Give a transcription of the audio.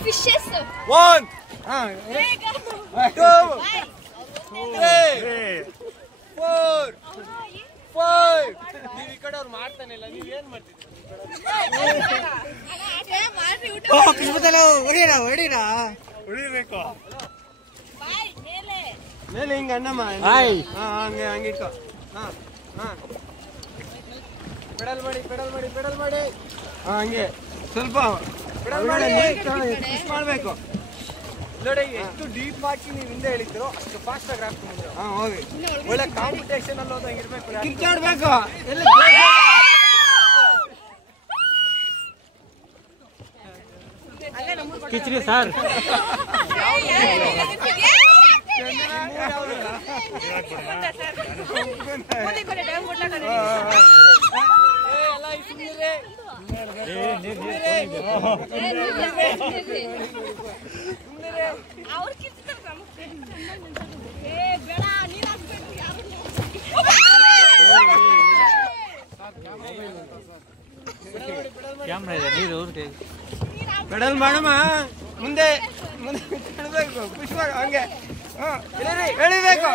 Fishes. 1 2 3 4 5 ನೀವು ಈ ಕಡೆ ಅವ್ರು ಮಾಡ್ತಾನೆ ಇಲ್ಲ ನೀವು ಏನು ಮಾಡ್ತಿದ್ದೀರಿ ಹೊಡಿಬೇಕು ಮೇಲೆ ಹಿಂಗೆ ಅಣ್ಣಮ್ಮ ಹಂಗೆ ಹಂಗಿಟ್ಕೊ ಪೆಡಲ್ ಮಾಡಿ ಹಂಗೆ ಸ್ವಲ್ಪ ಪೆಡಲ್ ಮಾಡಿ ಪುಷ್ ಮಾಡಬೇಕು ನೋಡಿ ಎಷ್ಟು ಡೀಪ್ ಹಾಕಿ ನೀವು ಹಿಂದೆ ಹೇಳಿದ್ರು ಅಷ್ಟು ಫಾಸ್ಟ್ ಆಗಿ ಹಾಕ್ತೀನಿ ಹೋಗಿ ಒಳ್ಳೆ ಕಾಂಪಿಟೇಷನ್ ಅಲ್ಲಿ ಹೋದಂಗೆ ಇರ್ಬೇಕು ಕಿರ್ಚಾಡ್ಬೇಕು ಕಿಚ್ರಿ ಸರ್ ಕ್ಯಾಮ್ರಾ ಇದೆ ನೀರು ಪೆಡಲ್ ಮಾಡಮ್ಮ ಮುಂದೆ ಮುಂದೆ ಪುಷ್ ಮಾಡು ಹಂಗೆ ಎಳಿಬೇಕು